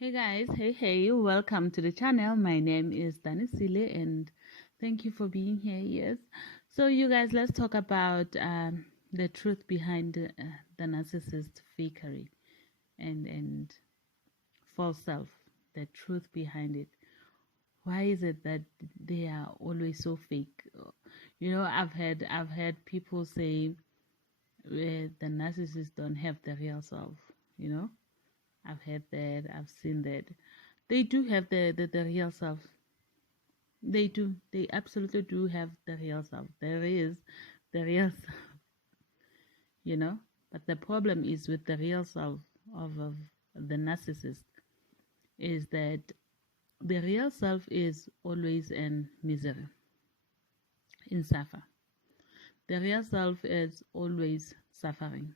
Hey guys, hey, welcome to the channel. My name is Danisile and thank you for being here. Yes, so you guys, let's talk about the truth behind the narcissist fakery and false self, the truth behind it. Why is it that they are always so fake? I've heard people say the narcissists don't have the real self. I've heard that, I've seen that. They do have the real self. They do. They absolutely do have the real self. There is the real self, you know. But the problem is with the real self of the narcissist is that the real self is always in misery, in suffer. The real self is always suffering.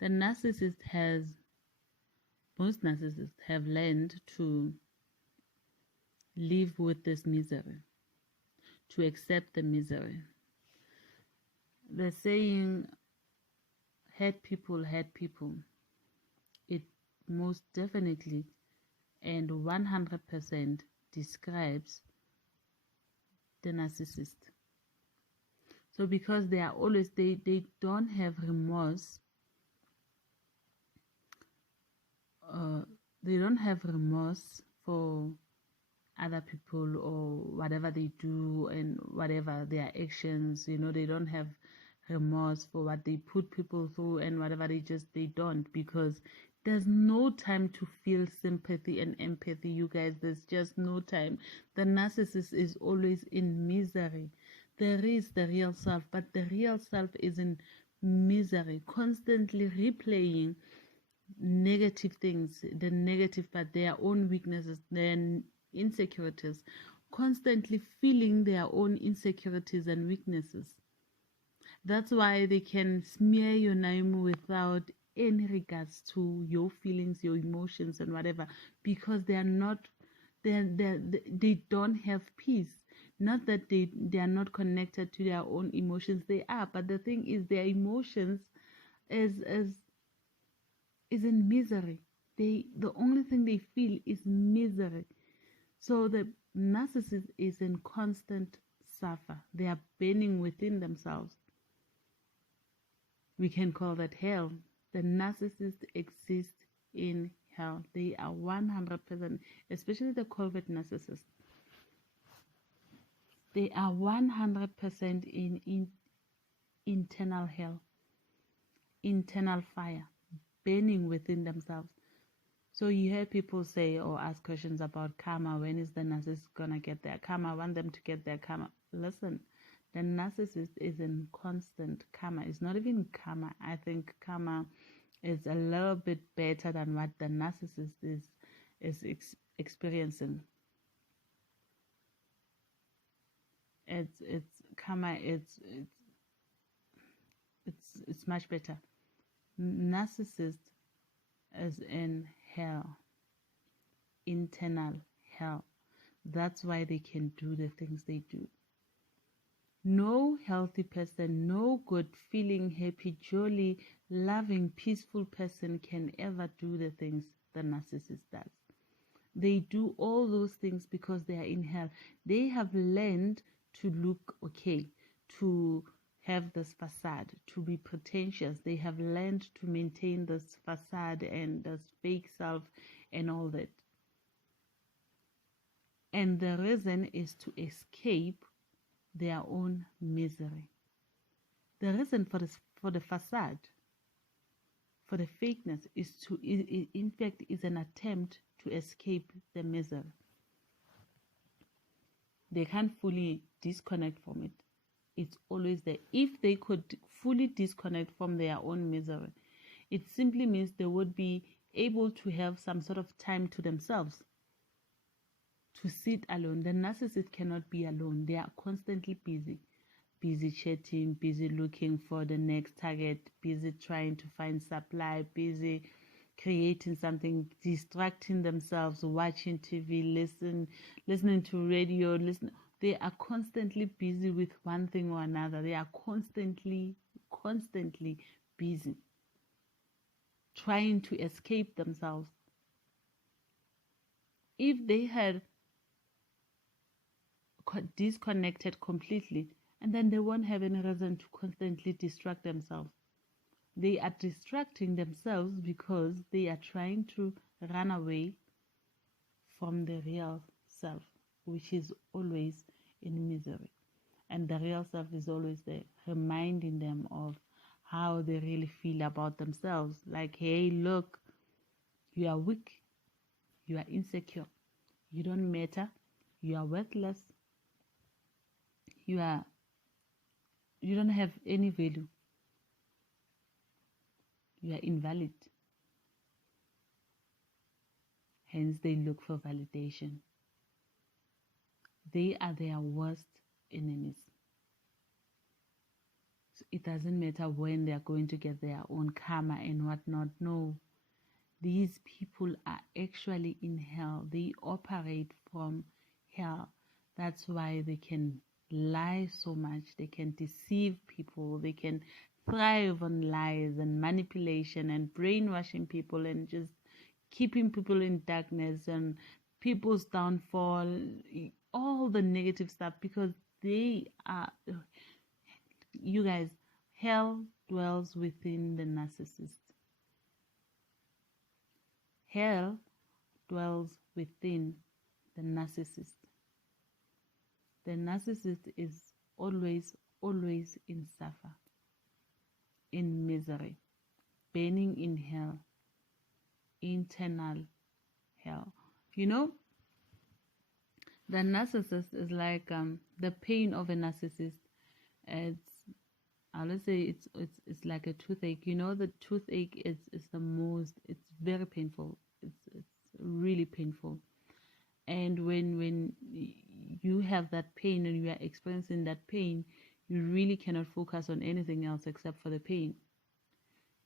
The narcissist has, most narcissists have learned to live with this misery, to accept the misery. The saying, hurt people, it most definitely and 100% describes the narcissist. So because they are always, they don't have remorse, they don't have remorse for other people or whatever they do and whatever their actions. They don't have remorse for what they put people through and whatever. They don't, because there's no time to feel sympathy and empathy, you guys. There's just no time. The narcissist is always in misery. There is the real self, but the real self is in misery, constantly replaying negative things, the negative part, their own weaknesses, their insecurities, constantly feeling their own insecurities and weaknesses. That's why they can smear your name without any regards to your feelings, your emotions, and whatever, because they don't have peace. Not that they are not connected to their own emotions, they are, but the thing is, their emotions is in misery. The only thing they feel is misery. So the narcissist is in constant suffer. They are burning within themselves. We can call that hell. The narcissist exists in hell. They are 100%, especially the covert narcissist. They are 100% in internal hell, internal fire, burning within themselves. So you hear people say or ask questions about karma. When is the narcissist gonna get their karma? I want them to get their karma. Listen, the narcissist is in constant karma. It's not even karma. I think karma is a little bit better than what the narcissist is experiencing. It's karma. It's much better. Narcissist is in hell, internal hell. That's why they can do the things they do. No healthy person, no good feeling, happy, jolly, loving, peaceful person can ever do the things the narcissist does. They do all those things because they are in hell. They have learned to look okay, to have this facade, to be pretentious. They have learned to maintain this facade and this fake self and all that. And the reason is to escape their own misery. The reason for the facade, for the fakeness, is in fact is an attempt to escape the misery. They can't fully disconnect from it. It's always there. If they could fully disconnect from their own misery, it simply means they would be able to have some sort of time to themselves, to sit alone. The narcissist cannot be alone. They are constantly busy chatting, busy looking for the next target, busy trying to find supply, busy creating something, distracting themselves, watching TV, listening to radio, They are constantly busy with one thing or another. They are constantly busy trying to escape themselves. If they had disconnected completely, and then they won't have any reason to constantly distract themselves. They are distracting themselves because they are trying to run away from the real self, which is always in misery. And the real self is always there, reminding them of how they really feel about themselves. Like, hey, look, you are weak, you are insecure, you don't matter, you are worthless, you don't have any value, you are invalid. Hence, they look for validation. They are their worst enemies. So it doesn't matter when they are going to get their own karma and whatnot. No, these people are actually in hell. They operate from hell. That's why they can lie so much. They can deceive people. They can thrive on lies and manipulation and brainwashing people and just keeping people in darkness and people's downfall, all the negative stuff, because they are, you guys, hell dwells within the narcissist. Hell dwells within the narcissist. The narcissist is always in suffer, in misery, burning in hell, internal hell. You know, the narcissist is like the pain of a narcissist. It's, let's say it's like a toothache. You know, the toothache is the most. It's very painful. It's really painful. And when you have that pain and you are experiencing that pain, you really cannot focus on anything else except for the pain.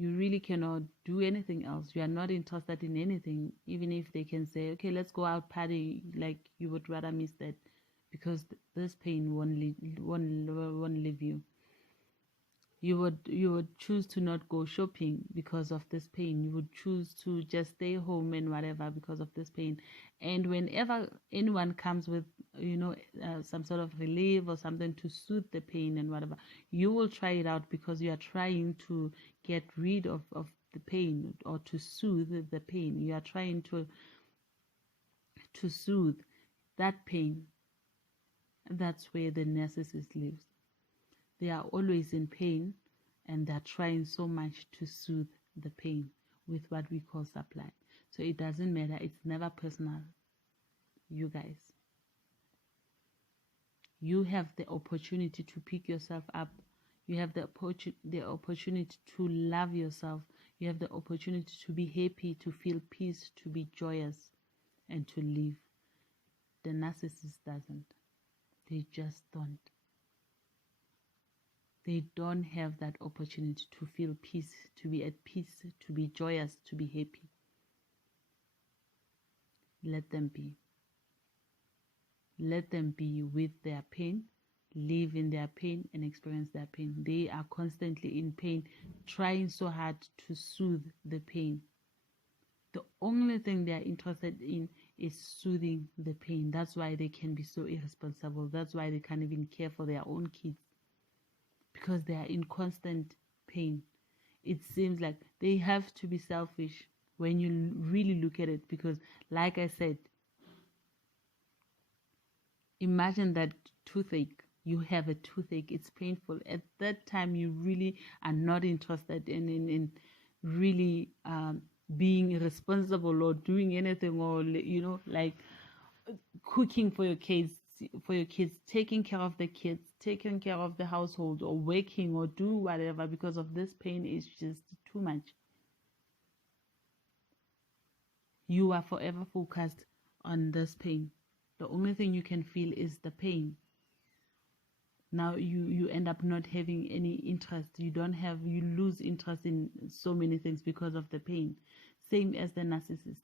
You really cannot do anything else. You are not interested in anything, even if they can say, okay, let's go out party, like you would rather miss that, because this pain won't leave you. You would choose to not go shopping because of this pain. You would choose to just stay home and whatever because of this pain. And whenever anyone comes with, some sort of relief or something to soothe the pain and whatever, you will try it out because you are trying to get rid of the pain or to soothe the pain. You are trying to soothe that pain. That's where the narcissist lives. They are always in pain, and they're trying so much to soothe the pain with what we call supply. So it doesn't matter. It's never personal. You guys, you have the opportunity to pick yourself up. You have the opportunity to love yourself. You have the opportunity to be happy, to feel peace, to be joyous, and to live. The narcissist doesn't. They just don't. They don't have that opportunity to feel peace, to be at peace, to be joyous, to be happy. Let them be. Let them be with their pain, live in their pain, and experience their pain. They are constantly in pain, trying so hard to soothe the pain. The only thing they are interested in is soothing the pain. That's why they can be so irresponsible. That's why they can't even care for their own kids. Because they are in constant pain. It seems like they have to be selfish when you really look at it, because like I said, imagine that toothache. You have a toothache, it's painful. At that time, you really are not interested in really being responsible or doing anything, or like cooking for your kids, taking care of the kids, taking care of the household, or working or do whatever, because of this pain is just too much. You are forever focused on this pain. The only thing you can feel is the pain. Now you end up not having any interest. You lose interest in so many things because of the pain. Same as the narcissist.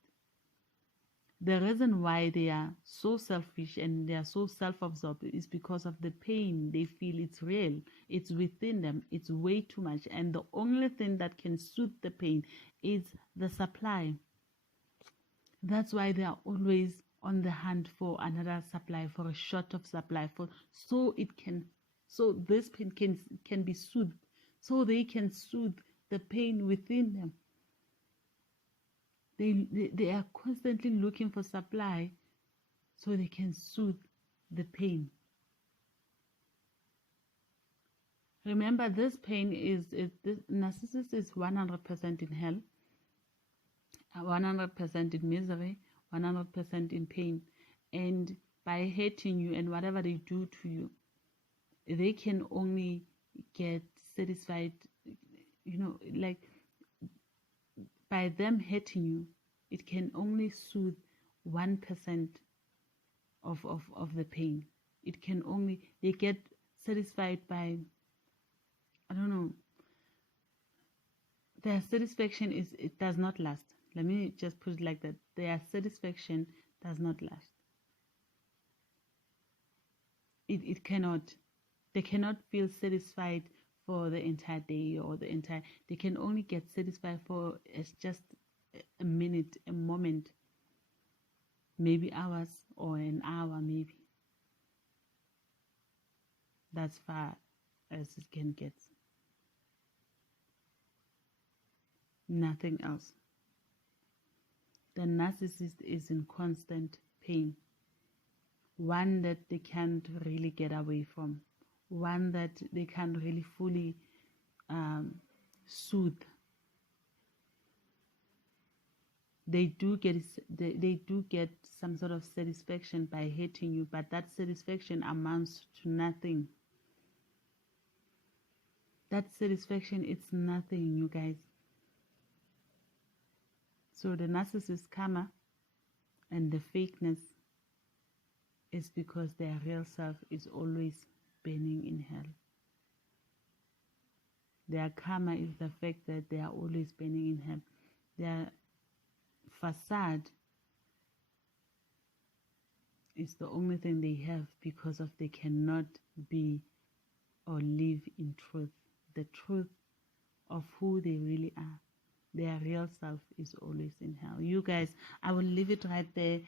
The reason why they are so selfish and they are so self-absorbed is because of the pain. They feel it's real. It's within them. It's way too much. And the only thing that can soothe the pain is the supply. That's why they are always on the hunt for another supply, for a shot of supply, so this pain can be soothed, so they can soothe the pain within them. They are constantly looking for supply so they can soothe the pain. Remember, this pain this narcissist is 100% in hell, 100% in misery, 100% in pain. And by hating you and whatever they do to you, they can only get satisfied, like by them hating you, it can only soothe 1% of the pain. It can only, they get satisfied by, I don't know, their satisfaction it does not last. Let me just put it like that. Their satisfaction does not last. It cannot. They cannot feel satisfied for the entire day or they can only get satisfied for just a minute, a moment, maybe hours or an hour, maybe. That's far as it can get. Nothing else. The narcissist is in constant pain, one that they can't really get away from, one that they can't really fully soothe. They do get some sort of satisfaction by hating you, but that satisfaction amounts to nothing. That satisfaction, it's nothing, you guys. So the narcissist karma and the fakeness is because their real self is always burning in hell. Their karma is the fact that they are always burning in hell. Their facade is the only thing they have because of they cannot be or live in truth. The truth of who they really are. Their real self is always in hell. You guys, I will leave it right there.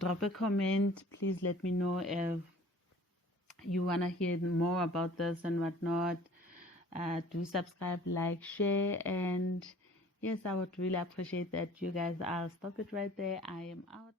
Drop a comment. Please let me know if you want to hear more about this and whatnot. Do subscribe, like, share, and yes, I would really appreciate that, you guys. I'll stop it right there. I am out.